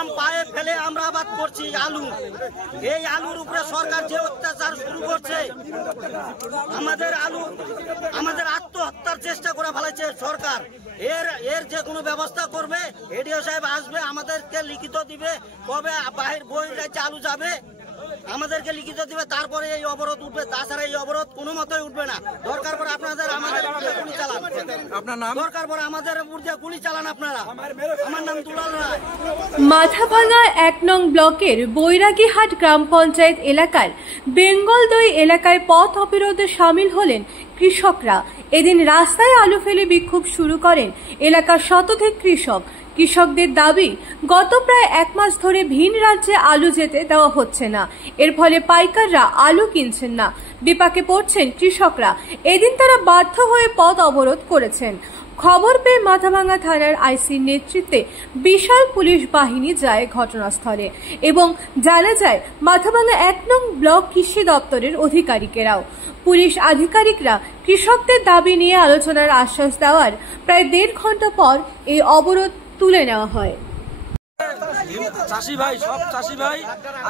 দাম পায়ে ফেলে আমরা আবাদ করছি আলু। এই আলুর উপরে সরকার যে অত্যাচার শুরু করছে, আমাদের আত্মহত্যার চেষ্টা করে ফেলেছে সরকার। এর যে কোনো ব্যবস্থা করবে, এডিও সাহেব আসবে, আমাদেরকে লিখিত দিবে কবে বহির রাজ্যে আলু যাবে, আমাদেরকে লিখিত দিবে, তারপরে এই অবরোধ উঠবে। তাছাড়া এই অবরোধ কোনো মতেই উঠবে না। দরকার পড়ে আমাদের গুলি চালান, আপনার নাম দরকার পড়ে আমাদের উপরে গুলি চালান আপনারা। আমার নাম দুলাল রায়। মাথাভাঙা ১ নং ব্লকের বৈরাগীহাট গ্রাম পঞ্চায়েত এলাকার বেঙ্গলদই এলাকায় পথ অবরোধে সামিল হলেন কৃষকরা। এদিন রাস্তায় আলু ফেলে বিক্ষোভ শুরু করেন এলাকার শতাধিক কৃষক। কৃষকদের দাবি, গত প্রায় ১ মাস ধরে ভিন রাজ্যে আলু যেতে দেওয়া হচ্ছে না। এর ফলে পাইকাররা আলু কিনছেন না, বিপাকে পড়ছেন কৃষকরা। এদিন তারা বাধ্য হয়ে পথ অবরোধ করেছেন। খবর পেয়ে মাথাভাঙা থানার আইসির নেতৃত্বে বিশাল পুলিশ বাহিনী যায় ঘটনাস্থলে এবং জানা যায় মাথাভাঙা ১ নং ব্লক কৃষি দপ্তরের আধিকারিকেরাও। পুলিশ আধিকারিকরা কৃষকদের দাবি নিয়ে আলোচনার আশ্বাস দেওয়ার প্রায় ১.৫ ঘন্টা পর এই অবরোধ তুলে নেওয়া হয়। চাষি ভাই, সব চাষি ভাই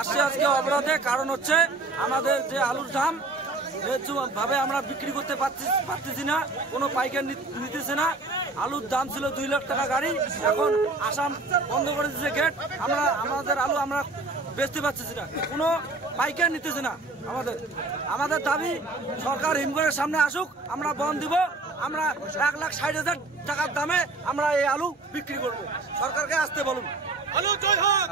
আসছে আজকে অবরোধে। কারণ হচ্ছে আমাদের যে আলুর দাম ভাবে আমরা বিক্রি করতে পারতেছি না, কোনো পাইকার নিতেছে না। আলুর দাম ছিল ২ লাখ টাকা গাড়ি, এখন আসাম বন্ধ করে দিচ্ছে গেট। আমাদের আলু আমরা বেচতে পারতেছি না, কোনো পাইকার নিতেছে না। আমাদের দাবি, সরকার হিমঘরের সামনে আসুক, আমরা বন্ধ দিব। আমরা ১,৬০,০০০ টাকার দামে আমরা এই আলু বিক্রি করবো। সরকারকে আসতে বলুন।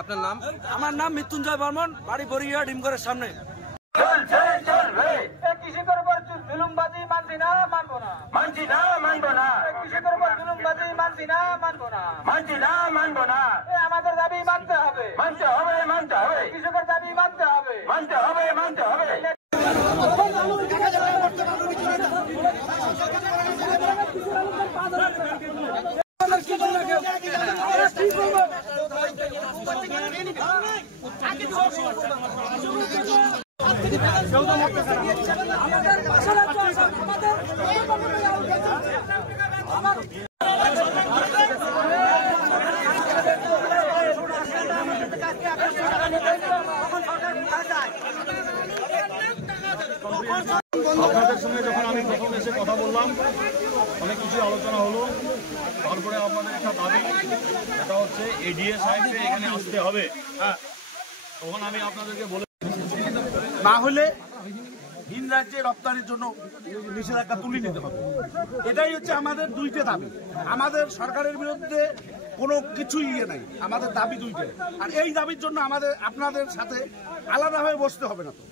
আপনার নাম? আমার নাম মৃত্যুঞ্জয় বর্মন, বাড়ি বরিয়া হিমঘরের সামনে। কৃষকের উপর জুলুমবাজি মানছি না, মানবো না, মানছি না, মানবো না। কৃষকের উপর জুলুমবাজি মানছি না, মানবো না, মানছি না, মানবো না। আমাদের দাবি মানতে হবে, মানতে হবে, মানতে হবে। কৃষকের দাবি মানতে হবে, মানতে হবে, মানতে হবে। আপনাদের সঙ্গে যখন আমি প্রথম এসে কথা বললাম, অনেক কিছু আলোচনা হলো। তারপরে আপনাদের একটা দাবি, এটা হচ্ছে এডিএ সাহেবকে এখানে আসতে হবে। হ্যাঁ, তখন আমি আপনাদেরকে বলে, না হলে ভিন রাজ্যে রপ্তানির জন্য নিষেধাজ্ঞা তুলে নিতে হবে। এটাই হচ্ছে আমাদের 2টে দাবি। আমাদের সরকারের বিরুদ্ধে কোনো কিছুই নাই, আমাদের দাবি 2টে। আর এই দাবির জন্য আপনাদের সাথে আলাদাভাবে বসতে হবে না, তো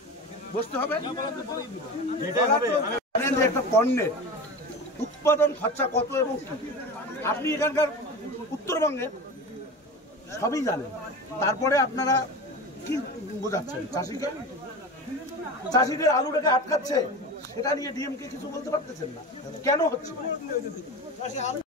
বসতে হবে। জানেন যে একটা পণ্যের উৎপাদন খরচা কত এবং আপনি এখানকার উত্তরবঙ্গের সবই জানেন। তারপরে আপনারা কি বোঝাচ্ছেন চাষিকে? চাষিদের আলুটাকে আটকাচ্ছে, সেটা নিয়ে ডিএমকে কিছু বলতে পারতেছেন না। কেন হচ্ছে?